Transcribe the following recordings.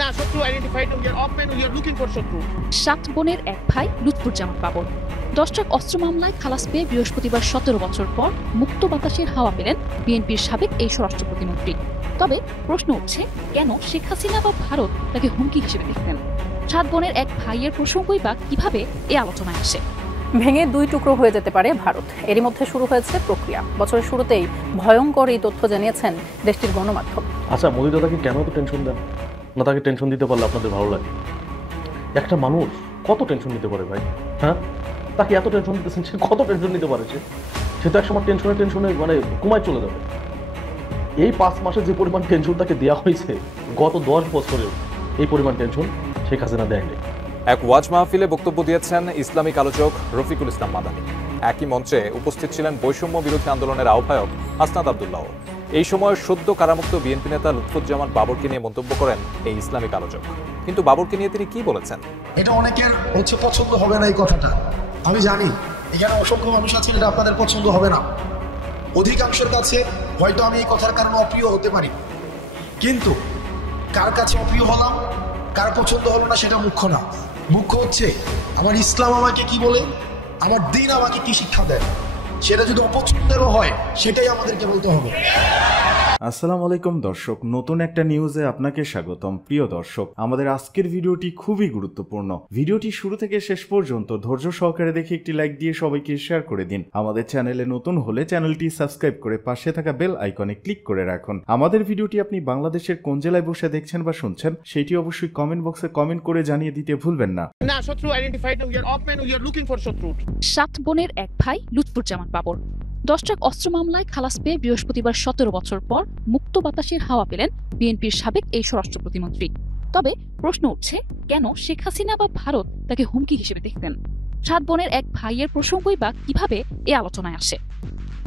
না, শত্রু identified, we are open, we are looking for শত্রু। 7 বোনের এক ভাই লুৎফুজ্জামান বাবর 10 ট্রাক অস্ত্র মামলায় খালাস পেয়ে বৃহস্পতিবার 17 বছর পর মুক্ত বাতাসের হাওয়া পেলেন বিএনপির সাবেক এই স্বরাষ্ট্র প্রতিমন্ত্রী। তবে প্রশ্ন উঠছে, কেন শেখ হাসিনা বা ভারত তাকে হুমকি হিসেবে দেখতেন? 7 বোনের এক ভাইয়ের প্রসঙ্গই বা কিভাবে এ আলোচনায় আসে? ভেঙে 2 টুকরো হয়ে যেতে পারে ভারত, এরই মধ্যে শুরু হয়েছে প্রক্রিয়া। বছরের শুরুতেই ভয়ঙ্কর এই তথ্য জানিয়েছেন দেশটির গণমাধ্যম। আচ্ছা, মোদি দাদাকে কেন তো টেনশন দেন না? তাকে টেনশন দিতে পারলে আপনাদের ভালো লাগে? একটা মানুষ কত টেনশন নিতে পারে ভাই? হ্যাঁ, তাকে এত টেনশন দিতেছেন, সে কত টেনশন নিতে পারে? সে তো একসময় টেনশনে মানে কুমায় চলে যাবে। এই 5 মাসে যে পরিমাণ টেনশন তাকে দেওয়া হয়েছে, গত 10 বছরেও এই পরিমাণ টেনশন শেখ হাসিনা দেয়নি। এক ওয়াজ মাহফিলে বক্তব্য দিয়েছেন ইসলামিক আলোচক রফিকুল ইসলাম মাদানী। একই মঞ্চে উপস্থিত ছিলেন বৈষম্য বিরোধী আন্দোলনের আহ্বায়ক হাসনাত আব্দুল্লাহ। এই সময় সদ্য কারামুক্ত বিএনপি নেতা লুৎফুজ্জামান বাবরকে নিয়ে মন্তব্য করেন এই ইসলামিক আলোচক। কিন্তু বাবরকে নিয়ে তিনি কি বলেছেন? এটা অনেকের পছন্দ হবে না এই কথাটা, আমি জানি। এখানে অসংখ্য মানুষ আছে, এটা আপনাদের পছন্দ হবে না। অধিকাংশের কাছে হয়তো আমি এই কথার কারণে অপ্রিয় হতে পারি, কিন্তু কার কাছে অপ্রিয় হলাম, কার পছন্দ হলো না সেটা মুখ্য না। মুখ্য হচ্ছে আমার ইসলাম আমাকে কি বলে, আমার দ্বীন আমাকে কি শিক্ষা দেয়। সেটা যদি অপছন্দেরও হয়, সেটাই আমাদেরকে বলতে হবে। আসসালামু আলাইকুম দর্শক, নতুন একটা নিউজে আপনাকে স্বাগতম। প্রিয় দর্শক, আমাদের আজকের ভিডিওটি খুবই গুরুত্বপূর্ণ। ভিডিওটি শুরু থেকে শেষ পর্যন্ত ধৈর্য সহকারে দেখে একটি লাইক দিয়ে সবাইকে শেয়ার করে দিন। আমাদের চ্যানেলে নতুন হলে চ্যানেলটি সাবস্ক্রাইব করে পাশে থাকা বেল আইকনে ক্লিক করে রাখুন। আমাদের ভিডিওটি আপনি বাংলাদেশের কোন জেলায় বসে দেখছেন বা শুনছেন সেটি অবশ্যই কমেন্ট বক্সে কমেন্ট করে জানিয়ে দিতে ভুলবেন না। না, শত্রু identified, we are open, we are looking for শত্রু। 7 বোনের এক ভাই লুৎফুজ্জামান বাবর 10 ট্রাক অস্ত্র মামলায় খালাস পেয়ে বৃহস্পতিবার 17 বছর পর মুক্ত বাতাসের হাওয়া পেলেন বিএনপির সাবেক এই স্বরাষ্ট্র প্রতিমন্ত্রী। তবে প্রশ্ন উঠছে, কেন শেখ হাসিনা বা ভারত তাকে হুমকি হিসেবে দেখতেন? 7 বোনের এক ভাইয়ের প্রসঙ্গই বা কিভাবে এ আলোচনায় আসে?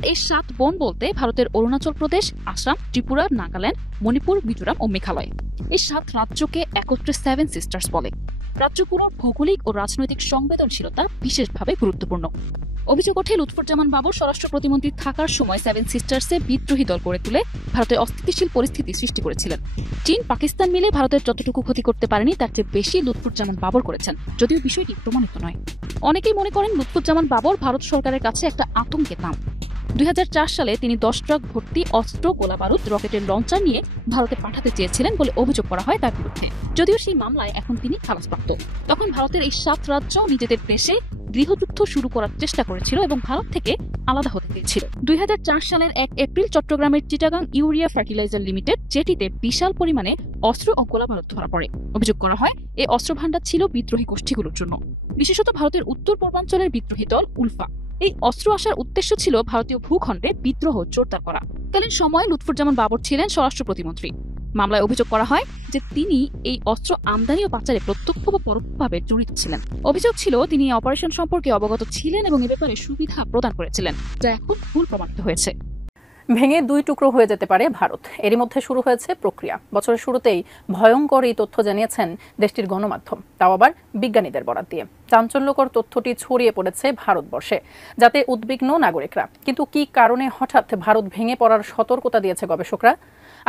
এই 7 বোন বলতে ভারতের অরুণাচল প্রদেশ, আসাম, ত্রিপুরা, নাগাল্যান্ড, মণিপুর, মিজোরাম ও মেঘালয়, এই 7 রাজ্যকে একত্রে 7 সিস্টার্স বলে। রাজ্যগুলোর ভৌগোলিক ও রাজনৈতিক সংবেদনশীলতা বিশেষভাবে গুরুত্বপূর্ণ। অভিযোগ ওঠে, লুৎফুজ্জামান বাবর স্বরাষ্ট্র প্রতিমন্ত্রী থাকার সময় 7 সিস্টার্সে বিদ্রোহী দল গড়ে তুলে ভারতে অস্থিতিশীল পরিস্থিতি সৃষ্টি করেছিলেন। চীন, পাকিস্তান মিলে ভারতের যতটুকু ক্ষতি করতে পারেনি তার চেয়ে বেশি লুৎফুজ্জামান বাবর করেছেন, যদিও বিষয়টি প্রমাণিত নয়। অনেকেই মনে করেন লুৎফুজ্জামান বাবর ভারত সরকারের কাছে একটা আতঙ্কের নাম। 2004 সালে তিনি 10 ট্রাক ভর্তি অস্ত্র, গোলাবারুদ, রকেটের লঞ্চার নিয়ে ভারতে পাঠাতে চেয়েছিলেন বলে অভিযোগ করা হয় তার বিরুদ্ধে। যদিও সেই মামলায় এখন তিনি খালাসপ্রাপ্ত। তখন ভারতের এই 7 রাজ্য নিজেদের দেশে গৃহযুদ্ধ শুরু করার চেষ্টা করেছিল এবং ভারত থেকে আলাদা হতে চেয়েছিল। 2004 সালের 1 এপ্রিল চট্টগ্রামের চিটাগাং ইউরিয়া ফার্টিলাইজার লিমিটেড জেটিতে বিশাল পরিমাণে অস্ত্র ও গোলাবারুদ ধরা পড়ে। অভিযোগ করা হয় এই অস্ত্র ভান্ডার ছিল বিদ্রোহী গোষ্ঠীগুলোর জন্য, বিশেষত ভারতের উত্তর পূর্বাঞ্চলের বিদ্রোহী দল উলফা। এই অস্ত্র আসার উদ্দেশ্য ছিল ভারতীয় ভূখণ্ডে বিদ্রোহ জোরদার করা। কালীন সময়ে লুৎফুজ্জামান বাবর ছিলেন স্বরাষ্ট্র প্রতিমন্ত্রী। মামলায় অভিযোগ করা হয় যে তিনি এই অস্ত্র আমদানি ও পাচারে প্রত্যক্ষ বা পরোক্ষভাবে জড়িত ছিলেন। অভিযোগ ছিল তিনি এই অপারেশন সম্পর্কে অবগত ছিলেন এবং এ ব্যাপারে সুবিধা প্রদান করেছিলেন, যা এখন ভুল প্রমাণিত হয়েছে। ভেঙে 2 টুকরো হয়ে যেতে পারে ভারত, এরই মধ্যে শুরু হয়েছে প্রক্রিয়া। বছরের শুরুতেই ভয়ঙ্কর এই তথ্য জানিয়েছেন দেশটির গণমাধ্যম, তাও আবার বিজ্ঞানীদের বরাত দিয়ে। চাঞ্চল্যকর তথ্যটি ছড়িয়ে পড়েছে ভারতবর্ষে, যাতে উদ্বিগ্ন নাগরিকরা। কিন্তু কি কারণে হঠাৎ ভারত ভেঙে পড়ার সতর্কতা দিয়েছে গবেষকরা?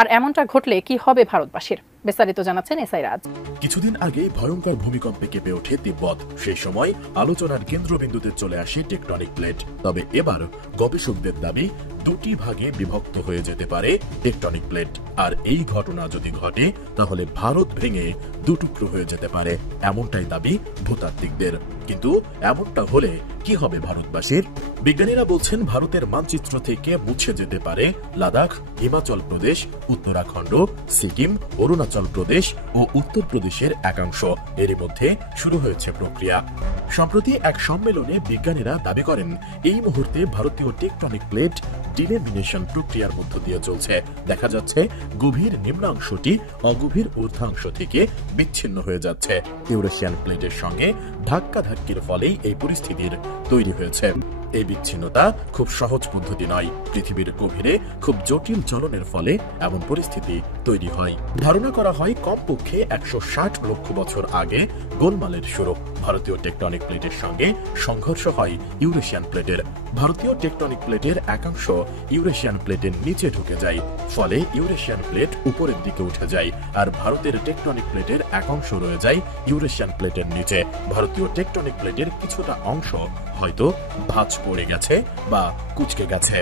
আর এমনটা ঘটলে কি হবে ভারতবাসীর? বিস্তারিত জানাচ্ছেন এসআই রাজ। কিছুদিন আগে ভয়ঙ্কর ভূমিকম্পে কেঁপে ওঠে তিব্বত। সেই সময় আলোচনার কেন্দ্রবিন্দুতে চলে আসে টেকটনিক প্লেট। তবে এবার গবেষকদের দাবি 2টি ভাগে বিভক্ত হয়ে যেতে পারে টেকটনিক প্লেট। আর এই ঘটনা যদি ঘটে তাহলে ভারত ভেঙে 2 টুকরো হয়ে যেতে পারে, এমনটাই দাবি ভূতাত্ত্বিকদের। কিন্তু এমনটা হলে কি হবে ভারতবাসীর? বিজ্ঞানীরা বলছেন ভারতের মানচিত্র থেকে মুছে যেতে পারে লাদাখ, হিমাচল প্রদেশ, উত্তরাখণ্ড, সিকিম, অরুণাচল প্রদেশ ও উত্তরপ্রদেশের একাংশ। এরই মধ্যে শুরু হয়েছে প্রক্রিয়া। সম্প্রতি এক সম্মেলনে বিজ্ঞানীরা দাবি করেন এই মুহূর্তে ভারতীয় টেকটনিক প্লেট ডিলেমিনেশন প্রক্রিয়ার মধ্য দিয়ে চলছে। দেখা যাচ্ছে গভীর নিম্নাংশটি অগভীর ঊর্ধ্বাংশ থেকে বিচ্ছিন্ন হয়ে যাচ্ছে। ইউরেশিয়ান প্লেটের সঙ্গে ধাক্কাধাক্কির ফলেই এই পরিস্থিতির তৈরি হয়েছে। এই বিচ্ছিন্নতা খুব সহজ পদ্ধতি নয়। পৃথিবীর গভীরে খুব জটিল চলনের ফলে এমন পরিস্থিতি তৈরি হয়। ধারণা করা হয় কমপক্ষে 160 লক্ষ বছর আগে গোলমালের শুরু। ভারতীয় টেকটনিক প্লেটের সঙ্গে সংঘর্ষ হয় ইউরেশিয়ান প্লেটের। ভারতীয় টেকটনিক প্লেটের একাংশ ইউরেশিয়ান প্লেটের নিচে ঢুকে যায়, ফলে ইউরেশিয়ান প্লেট উপরের দিকে উঠে যায়, আর ভারতের টেকটনিক প্লেটের একাংশ রয়ে যায় ইউরেশিয়ান প্লেটের নিচে। ভারতীয় টেকটনিক প্লেটের কিছুটা অংশ হয়তো ভাঁজ পড়ে গেছে বা কুঁচকে গেছে।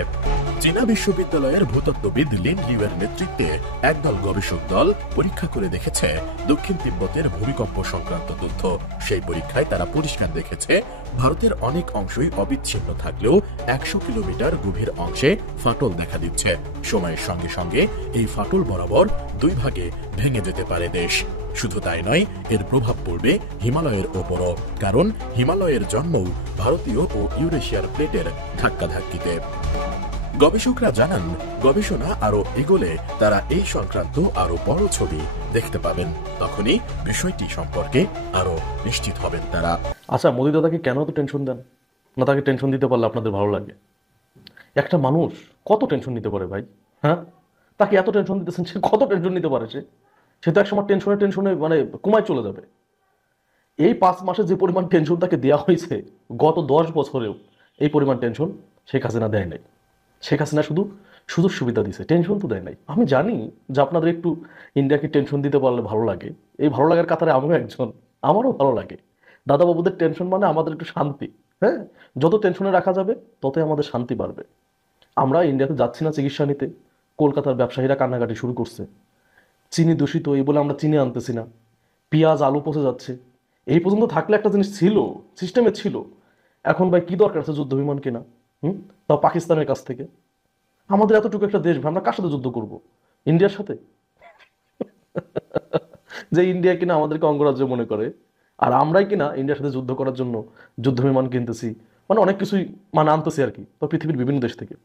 চীনা বিশ্ববিদ্যালয়ের ভূতত্ত্ববিদ লিন লিউয়ের নেতৃত্বে একদল গবেষক দল পরীক্ষা করে দেখেছে দক্ষিণ তিব্বতের ভূমিকম্প সংক্রান্ত তথ্য। সেই পরীক্ষায় তারা পরিষ্কার দেখেছে ভারতের অনেক অংশই অবিচ্ছিন্ন থাকলেও 100 কিলোমিটার গভীর অংশে ফাটল দেখা দিচ্ছে। সময়ের সঙ্গে সঙ্গে এই ফাটল বরাবর দুই ভাগে ভেঙে যেতে পারে দেশ। শুধু তাই নয়, এর প্রভাব পড়বে হিমালয়ের ওপরও, কারণ হিমালয়ের জন্মও ভারতীয় ও ইউরেশিয়ার প্লেটের ধাক্কাধাক্কিতে। গবেষকরা জানান, গবেষণা আরো এগোলে তারা এই সংক্রান্ত আরো বড় ছবি দেখতে পাবেন। তখনই বিষয়টি সম্পর্কে আরো নিশ্চিত হবেন তারা। আচ্ছা, মোদি দাদাকে কেন এত টেনশন দেন? না তাকে টেনশন দিতে পারলে আপনাদের ভালো লাগে? একটা মানুষ কত টেনশন নিতে পারে ভাই? হ্যাঁ, তাকে এত টেনশন দিতেছেন, সে কত টেনশন নিতে পারে? সে তো একসময় টেনশনে মানে কুমায় চলে যাবে। এই 5 মাসে যে পরিমাণ টেনশন তাকে দেওয়া হয়েছে, গত 10 বছরেও এই পরিমাণ টেনশন শেখ হাসিনা দেয় নাই। শেখ হাসিনা শুধু সুযোগ সুবিধা দিছে, টেনশন তো দেয় নাই। আমি জানি যে আপনাদের একটু ইন্ডিয়াকে টেনশন দিতে পারলে ভালো লাগে। এই ভালো লাগার কাতারে আমিও একজন, আমারও ভালো লাগে। দাদা বাবুদের টেনশন মানে আমাদের একটু শান্তি। হ্যাঁ, যত টেনশনে রাখা যাবে ততই আমাদের শান্তি বাড়বে। আমরা ইন্ডিয়াতে যাচ্ছি না চিকিৎসা নিতে, কলকাতার ব্যবসায়ীরা কান্নাকাটি শুরু করছে। চিনি দূষিত এই বলে আমরা চিনি আনতেছি না, পেঁয়াজ আলু পচে যাচ্ছে। এই পর্যন্ত থাকলে একটা জিনিস ছিল, সিস্টেমে ছিল। এখন ভাই কি দরকার আছে যুদ্ধ বিমান কেনা? তাও পাকিস্তানের কাছ থেকে। আমাদের এতটুকু একটা দেশ ভাই, আমরা কার সাথে যুদ্ধ করব? ইন্ডিয়ার সাথে? যে ইন্ডিয়া কিনা আমাদেরকে অঙ্গরাজ্য মনে করে, আর আমরাই কিনা ইন্ডিয়ার সাথে যুদ্ধ করার জন্য যুদ্ধ বিমান কিনতেছি, মানে অনেক কিছুই মানে আনতেছি আর কি, তো পৃথিবীর বিভিন্ন দেশ থেকে।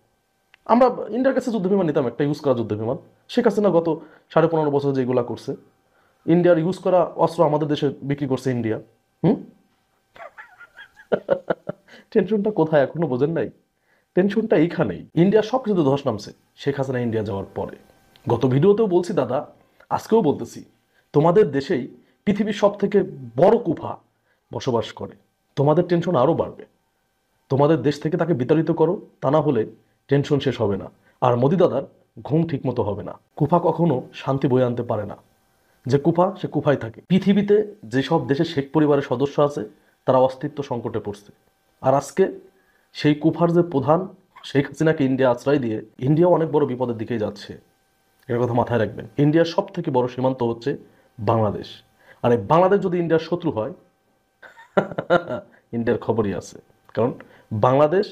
আমরা ইন্ডিয়ার কাছে যুদ্ধ বিমান নিতাম, একটা ইউজ করা যুদ্ধ বিমান। শেখ হাসিনা গত 15.5 বছর যেগুলা করছে, ইন্ডিয়ার ইউজ করা অস্ত্র আমাদের দেশে বিক্রি করছে ইন্ডিয়া। টেনশনটা কোথায় এখনো বোঝেন নাই? টেনশনটা এইখানেই। ইন্ডিয়ার সব কিছু ধস নামছে শেখ হাসিনা ইন্ডিয়া যাওয়ার পরে। গত ভিডিওতেও বলছি দাদা, আজকেও বলতেছি, তোমাদের দেশেই পৃথিবীর সব থেকে বড় কুফা বসবাস করে। তোমাদের টেনশন আরও বাড়বে। তোমাদের দেশ থেকে তাকে বিতাড়িত করো, তা না হলে টেনশন শেষ হবে না। আর মোদি দাদার ঘুম ঠিক মতো হবে না। কুফা কখনো শান্তি বয়ে আনতে পারে না। যে কুফা, সে কুফায় থাকে। পৃথিবীতে যেসব দেশে শেখ পরিবারের সদস্য আছে তারা অস্তিত্ব সংকটে পড়ছে। আর আজকে সেই কুফার যে প্রধান শেখ হাসিনাকে ইন্ডিয়া আশ্রয় দিয়ে ইন্ডিয়া অনেক বড় বিপদের দিকেই যাচ্ছে। এর কথা মাথায় রাখবেন। ইন্ডিয়ার সব থেকে বড় সীমান্ত হচ্ছে বাংলাদেশ। আর এই বাংলাদেশ যদি ইন্ডিয়ার শত্রু হয়, ইন্ডিয়ার খবরই আছে। কারণ বাংলাদেশ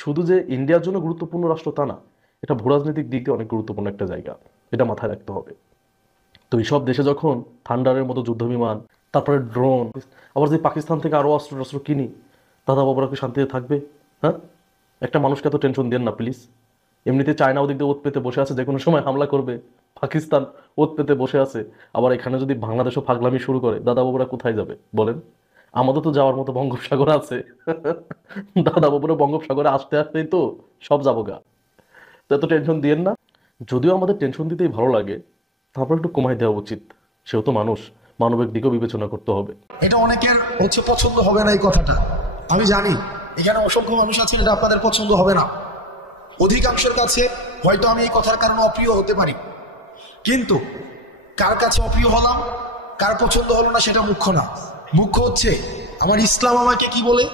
শুধু যে ইন্ডিয়ার জন্য গুরুত্বপূর্ণ রাষ্ট্র তা না, এটা ভূরাজনৈতিক দিক দিয়ে অনেক গুরুত্বপূর্ণ একটা জায়গা, এটা মাথায় রাখতে হবে। তো এইসব দেশে যখন থান্ডারের মতো যুদ্ধ বিমান, তারপরে ড্রোন, আবার যে পাকিস্তান থেকে আরও অস্ত্র কিনি, দাদা বাবুরা কি শান্তিতে থাকবে? হ্যাঁ, একটা মানুষকে এত টেনশন দেন না প্লিজ। এমনিতে চায়না ওদিক দিয়ে ওত পেতে বসে আছে, যে কোনো সময় হামলা করবে। পাকিস্তান ওত পেতে বসে আছে, আবার এখানে যদি বাংলাদেশও ফাগলামি শুরু করে, দাদা বাবুরা কোথায় যাবে বলেন? আমাদের তো যাওয়ার মতো বঙ্গোপসাগর আছে। দাদা বাবুরা বঙ্গোপসাগরে আসতে আসতেই তো সব যাবো গা। তো এত টেনশন দিয়েন না। যদিও আমাদের টেনশন দিতেই ভালো লাগে, তারপর একটু কমাই দেওয়া উচিত। সেও তো মানুষ, মানবিক দিকেও বিবেচনা করতে হবে। এটা অনেকের পছন্দ হবে না এই কথাটা, আমি জানি। এখানে অসংখ্য মানুষ আছেন এটা আপনাদের পছন্দ হবে না। অধিকাংশের কাছে হয়তো আমি এই কথার কারণে অপ্রিয় হতে পারি, কিন্তু কার কাছে অপ্রিয় হলাম, কার পছন্দ হলো না সেটা মুখ্য না। মুখ্য হচ্ছে আমার ইসলাম আমাকে কি বলে,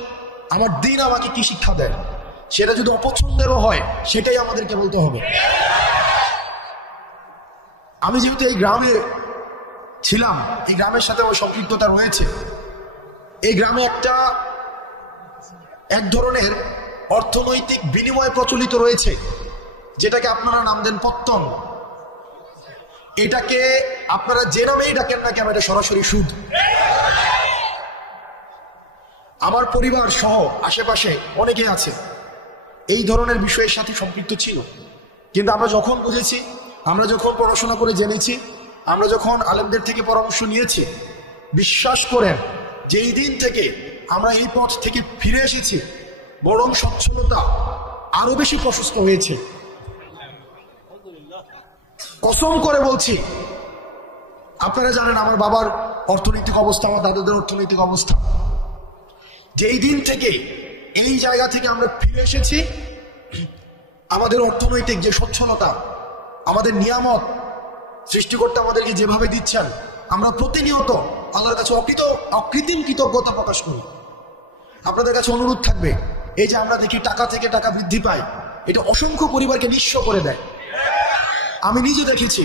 আমার দ্বীন আমাকে কি শিক্ষা দেয়। সেটা যদি অপছন্দেরও হয় সেটাই আমাদেরকে বলতে হবে। আমি যেহেতু এই গ্রামে ছিলাম, এই গ্রামের সাথে আমার সম্পৃক্ততা রয়েছে। এই গ্রামে এক ধরনের অর্থনৈতিক বিনিময় প্রচলিত রয়েছে, যেটাকে আপনারা নাম দেন পত্তন। এটাকে আপনারা যে নামেই ডাকেন না কেন, এটা সরাসরি সুদ। আমার পরিবার সহ আশেপাশে অনেকে আছে এই ধরনের বিষয়ের সাথে সম্পৃক্ত ছিল। কিন্তু আমরা যখন বুঝেছি, আমরা যখন পড়াশোনা করে জেনেছি, আমরা যখন আলেমদের থেকে পরামর্শ নিয়েছি, বিশ্বাস করেন যেই দিন থেকে আমরা এই পথ থেকে ফিরে এসেছি, বরং সচ্ছলতা আরো বেশি প্রশস্ত হয়েছে। কসম করে বলছি, আপনারা জানেন আমার বাবার অর্থনৈতিক অবস্থা, আমার দাদাদের অর্থনৈতিক অবস্থা। যেই দিন থেকে এই জায়গা থেকে আমরা ফিরে এসেছি, আমাদের অর্থনৈতিক যে সচ্ছলতা, আমাদের নিয়ামত সৃষ্টিকর্তা আমাদেরকে যেভাবে দিচ্ছেন, আমরা প্রতিনিয়ত আল্লাহর কাছে অকৃত্রিম কৃতজ্ঞতা প্রকাশ করি। আপনাদের কাছে অনুরোধ থাকবে, এই যে আমরা দেখি টাকা থেকে টাকা বৃদ্ধি পায়, এটা অসংখ্য পরিবারকে নিঃস্ব করে দেয়। আমি নিজে দেখেছি,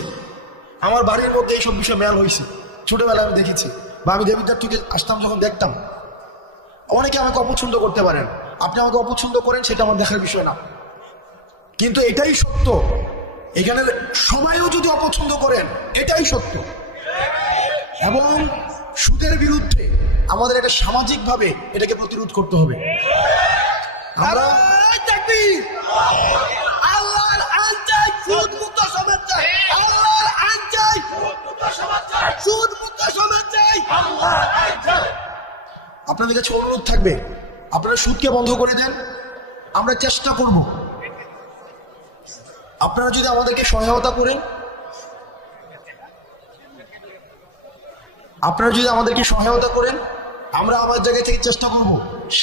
আমার বাড়ির মধ্যে এইসব বিষয় মেল হয়েছে, ছোটবেলায় আমি দেখেছি। বা আমি দেবিদ্বার থেকে আসতাম যখন দেখতাম, অনেকে আমাকে অপছন্দ করতে পারেন, আপনি আমাকে অপছন্দ করেন সেটা আমার দেখার বিষয় না, কিন্তু এটাই সত্য। এখানে সবাইও যদি অপছন্দ করেন, এটাই সত্য। এবং সুদের বিরুদ্ধে আমাদের এটা সামাজিকভাবে এটাকে প্রতিরোধ করতে হবে। আমরা আপনাদের কাছে অনুরোধ থাকবে, আপনারা সুদকে বন্ধ করে দেন। আমরা চেষ্টা করব, আপনারা যদি আমাদেরকে সহায়তা করেন, আমরা আমার জায়গা থেকে চেষ্টা করব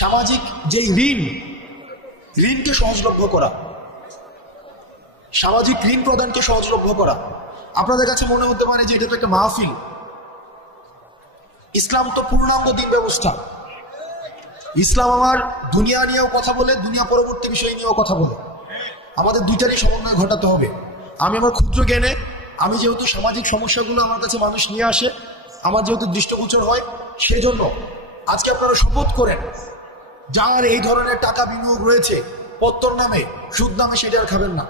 সামাজিক যে ঋণকে সহজলভ্য করা, সামাজিক ঋণ প্রদানকে সহজলভ্য করা। আপনাদের কাছে মনে হতে পারে যে এটা তো একটা মাহফিল। ইসলাম তো পূর্ণাঙ্গ দিন ব্যবস্থা। ইসলাম আমার দুনিয়া নিয়েও কথা বলে, দুনিয়া পরবর্তী বিষয় নিয়েও কথা বলে। আমাদের দুইটারই সমন্বয় ঘটাতে হবে। আমি আমার ক্ষুদ্র জ্ঞানে, আমি যেহেতু সামাজিক সমস্যাগুলো আমার কাছে মানুষ নিয়ে আসে, আমার যেহেতু দৃষ্টিগোচর হয়, সেজন্য আজকে আপনারা শপথ করেন, যার এই ধরনের টাকা বিনিয়োগ রয়েছে পত্তর নামে, সুদ নামে, সেটা আর খাবেন না।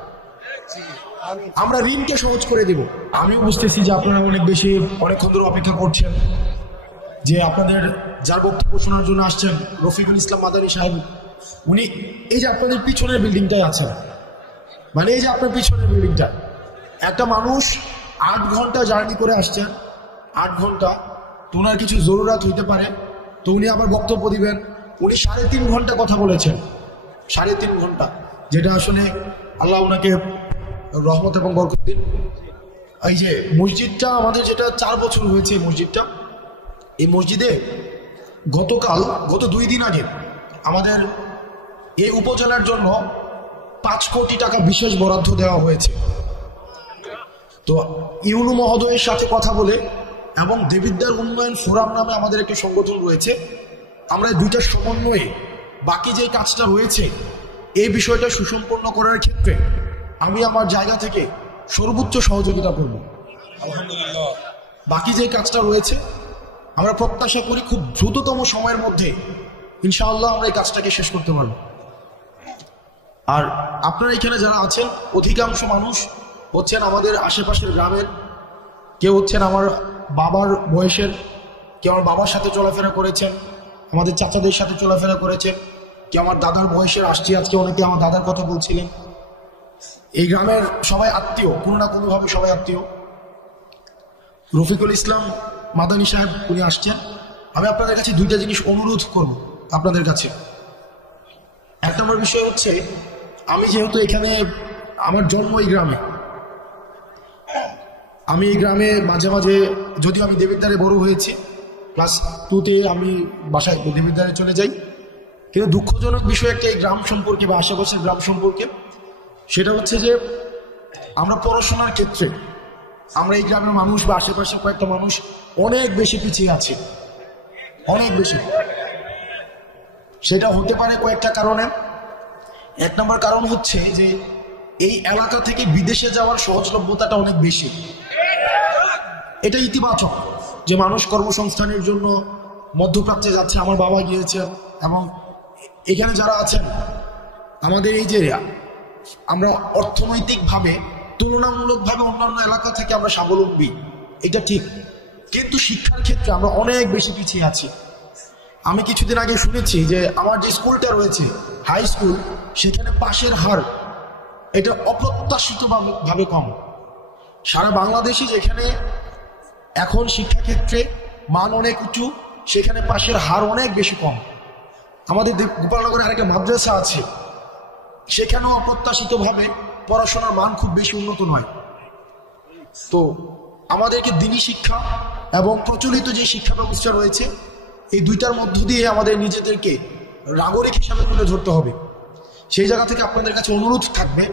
আমরা ঋণকে সহজ করে দেব। আমি বুঝতেছি যে আপনারা অনেকক্ষণ ধরে অপেক্ষা করছেন, যে আপনাদের যার বক্তব্য শোনার জন্য আসছেন রফিকুল ইসলাম মাদানী সাহেব, উনি এই যে আপনাদের পিছনের বিল্ডিংটায় আছেন, মানে এই যে আপনার পিছনের বিল্ডিংটা, একটা মানুষ 8 ঘন্টা জার্নি করে আসছেন, 8 ঘন্টা, তো ওনার কিছু জরুরত হইতে পারে, তো উনি আবার বক্তব্য দিবেন। উনি 3.5 ঘন্টা কথা বলেছেন, 3.5 ঘন্টা, যেটা আসলে আল্লাহ ওনাকে রহমত এবং বরকত দিন। এই যে মসজিদটা আমাদের, যেটা 4 বছর হয়েছে মসজিদটা, এই মসজিদে গত 2 দিন আগে আমাদের এই উপজেলার জন্য 5 কোটি টাকা বিশেষ বরাদ্দ দেওয়া হয়েছে। তো ইউনু মহোদয়ের সাথে কথা বলে, এবং দেবিদ্বার উন্নয়ন ফোরাম নামে আমাদের একটা সংগঠন রয়েছে, আমরা দুইটার সমন্বয়ে বাকি যে কাজটা রয়েছে এই বিষয়টা সুসম্পন্ন করার ক্ষেত্রে আমি আমার জায়গা থেকে সর্বোচ্চ সহযোগিতা করব। আলহামদুলিল্লাহ, বাকি যে কাজটা রয়েছে আমরা প্রত্যাশা করি খুব দ্রুততম সময়ের মধ্যে ইনশাআল্লাহ আমরা এই কাজটাকে শেষ করতে পারব। আর আপনারা এখানে যারা আছেন, অধিকাংশ মানুষ হচ্ছেন আমাদের আশেপাশের গ্রামের, কেউ হচ্ছেন আমার বাবার বয়সের, কেউ আমার বাবার সাথে চলাফেরা করেছেন, আমাদের চাচাদের সাথে চলাফেরা করেছেন, কেউ আমার দাদার বয়সের, আসছি আজকে অনেকে আমার দাদার কথা বলছিলেন। এই গ্রামের সবাই আত্মীয়, কোনো না কোনোভাবে সবাই আত্মীয়। রফিকুল ইসলাম মাদানী সাহেব উনি আসছেন। আমি আপনাদের কাছে 2টা জিনিস অনুরোধ করব আপনাদের কাছে। 1 নম্বর বিষয় হচ্ছে, আমি যেহেতু এখানে, আমার জন্ম এই গ্রামে, আমি এই গ্রামে মাঝে মাঝে, যদিও আমি দেবিদ্বারে বড় হয়েছি, ক্লাস 2তে আমি বাসায় দেবিদ্বারে চলে যাই, কিন্তু দুঃখজনক বিষয় একটা এই গ্রাম সম্পর্কে বা আশেপাশের গ্রাম সম্পর্কে, সেটা হচ্ছে যে আমরা পড়াশোনার ক্ষেত্রে আমরা এই গ্রামের মানুষ বা আশেপাশে কয়েকটা মানুষ অনেক বেশি পিছিয়ে আছে, অনেক বেশি। সেটা হতে পারে কয়েকটা কারণে। 1 নম্বর কারণ হচ্ছে যে এই এলাকা থেকে বিদেশে যাওয়ার সহজলভ্যতাটা অনেক বেশি। এটা ইতিবাচক যে মানুষ কর্মসংস্থানের জন্য মধ্যপ্রাচ্যে যাচ্ছে। আমার বাবা গিয়েছে, এবং এখানে যারা আছেন আমাদের এই যে আমরা অর্থনৈতিকভাবে তুলনামূলকভাবে অন্যান্য এলাকা থেকে আমরা স্বাবলম্বী, এটা ঠিক, কিন্তু শিক্ষার ক্ষেত্রে আমরা অনেক বেশি পিছিয়ে আছি। আমি কিছুদিন আগে শুনেছি যে আমার যে স্কুলটা রয়েছে, হাই স্কুল, সেখানে পাশের হার এটা অপ্রত্যাশিতভাবে কম। সারা বাংলাদেশে যেখানে এখন শিক্ষাক্ষেত্রে মান অনেক উঁচু, সেখানে পাশের হার অনেক বেশি কম। আমাদের গোপালনগরে আরেকটা মাদ্রাসা আছে, সেখানেও অপ্রত্যাশিতভাবে পড়াশোনার মান খুব বেশি উন্নত নয়। তো আমাদেরকে দিনী শিক্ষা এবং প্রচলিত যে শিক্ষা ব্যবস্থা রয়েছে, এই দুইটার মধ্য দিয়ে আমাদের নিজেদেরকে নাগরিক হিসাবে তুলে ধরতে হবে। সেই জায়গা থেকে আপনাদের কাছে অনুরোধ থাকবে,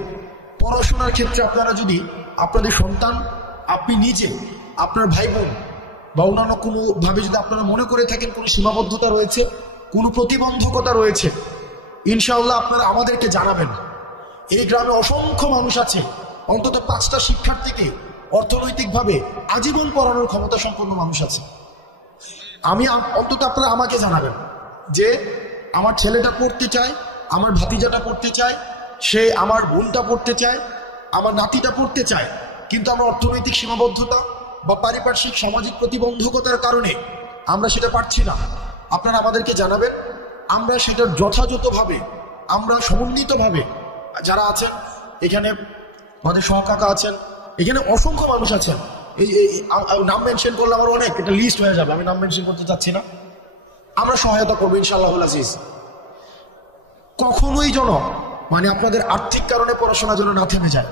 পড়াশোনার ক্ষেত্রে আপনারা যদি আপনাদের সন্তান, আপনি নিজে, আপনার ভাই বোন বা অন্যান্য কোনোভাবে যদি আপনারা মনে করে থাকেন কোনো সীমাবদ্ধতা রয়েছে, কোনো প্রতিবন্ধকতা রয়েছে, ইনশাআল্লাহ আপনারা আমাদেরকে জানাবেন। এই গ্রামে অসংখ্য মানুষ আছে, অন্তত 5টা শিক্ষার্থীকে অর্থনৈতিকভাবে আজীবন পড়ানোর ক্ষমতা সম্পন্ন মানুষ আছে। অন্তত আপনারা আমাকে জানাবেন যে আমার ছেলেটা পড়তে চায়, আমার ভাতিজাটা পড়তে চায়, সে আমার বোনটা পড়তে চায়, আমার নাতিটা পড়তে চায়, কিন্তু আমরা অর্থনৈতিক সীমাবদ্ধতা বা পারিপার্শ্বিক সামাজিক প্রতিবন্ধকতার কারণে আমরা সেটা পারছি না। আপনারা আমাদেরকে জানাবেন, আমরা সেটার যথাযথভাবে, আমরা সমন্বিতভাবে, যারা আছেন এখানে, আমাদের সহকাকা আছেন, এখানে অসংখ্য মানুষ আছেন, এই নাম মেনশন করলে আমার অনেক একটা লিস্ট হয়ে যাবে, আমি নাম মেনশন করতে চাচ্ছি না। আমরা সহায়তা করবো ইনশাআল্লাহুল আজিজ। কখনোই যেন আপনাদের আর্থিক কারণে পড়াশোনা যেন না থেমে যায়।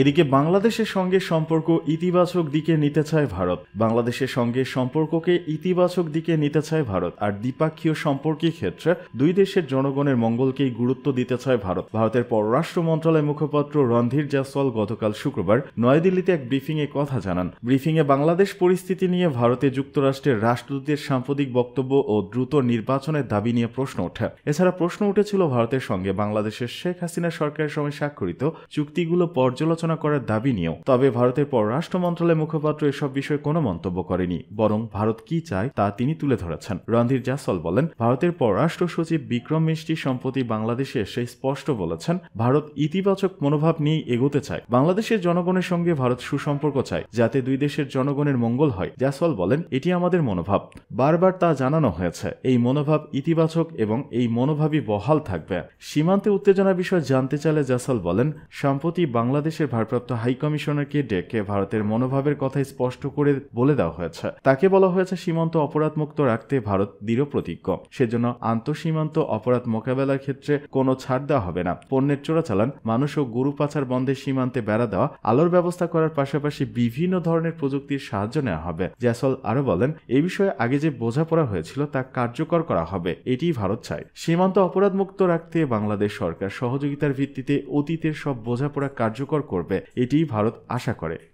এদিকে বাংলাদেশের সঙ্গে সম্পর্ক ইতিবাচক দিকে নিতে চায় ভারত। বাংলাদেশের সঙ্গে সম্পর্ককে ইতিবাচক দিকে নিতে চায় ভারত, আর দ্বিপাক্ষীয় সম্পর্কের ক্ষেত্রে দুই দেশের জনগণের মঙ্গলকেই গুরুত্ব দিতে চায় ভারত। ভারতের পররাষ্ট্র মন্ত্রণালয়ের মুখপাত্র রণধীর জয়সওয়াল গতকাল শুক্রবার নয়াদিল্লিতে এক ব্রিফিংয়ে কথা জানান। ব্রিফিংয়ে বাংলাদেশ পরিস্থিতি নিয়ে ভারতে যুক্তরাষ্ট্রের রাষ্ট্রদূতের সাম্প্রতিক বক্তব্য ও দ্রুত নির্বাচনের দাবি নিয়ে প্রশ্ন ওঠে। এছাড়া প্রশ্ন উঠেছিল ভারতের সঙ্গে বাংলাদেশের শেখ হাসিনা সরকারের সময় স্বাক্ষরিত চুক্তিগুলো পর্যালোচনা করার দাবি নিয়েও। তবে ভারতের পররাষ্ট্র মন্ত্রণালয়ের মুখপাত্র এসব বিষয়ে কোনো মন্তব্য করেনি, বরং ভারত কি চায় তা তিনি তুলে ধরেছেন। রণধীর জয়সওয়াল বলেন, ভারতের পররাষ্ট্র সচিব বিক্রম মিশ্রি সম্প্রতি বাংলাদেশে এসে স্পষ্ট বলেছেন, ভারত ইতিবাচক মনোভাব নিয়ে এগোতে চায়। বাংলাদেশের জনগণের সঙ্গে ভারত সুসম্পর্ক চায়, যাতে দুই দেশের জনগণের মঙ্গল হয়। জয়সওয়াল বলেন, এটি আমাদের মনোভাব, বারবার তা জানানো হয়েছে। এই মনোভাব ইতিবাচক এবং এই মনোভাবই বহাল থাকবে। সীমান্তে উত্তেজনার বিষয়ে জানতে চাইলে জয়সওয়াল বলেন, সম্প্রতি বাংলাদেশের ভারপ্রাপ্ত হাইকমিশনারকে ডেকে ভারতের মনোভাবের কথা স্পষ্ট করে বলে দেওয়া হয়েছে। তাকে বলা হয়েছে, সীমান্ত অপরাধ মুক্ত রাখতে ভারত দৃঢ় প্রতিজ্ঞ। সেজন্য আন্তঃসীমান্ত অপরাধ মোকাবেলার ক্ষেত্রে কোনো ছাড় দেওয়া হবে না। পণ্যের চোরাচালান, মানুষ ও গরু পাচার বন্ধে সীমান্তে বেড়া দেওয়া, আলোর ব্যবস্থা করার পাশাপাশি বিভিন্ন ধরনের প্রযুক্তির সাহায্য নেওয়া হবে। জয়সওয়াল আরো বলেন, এই বিষয়ে আগে যে বোঝাপড়া হয়েছিল তা কার্যকর করা হবে, এটিই ভারত চায়। সীমান্ত অপরাধ মুক্ত রাখতে বাংলাদেশ সরকার সহযোগিতার ভিত্তিতে অতীতের সব বোঝাপড়া কার্যকর করবে, এটিই ভারত আশা করে।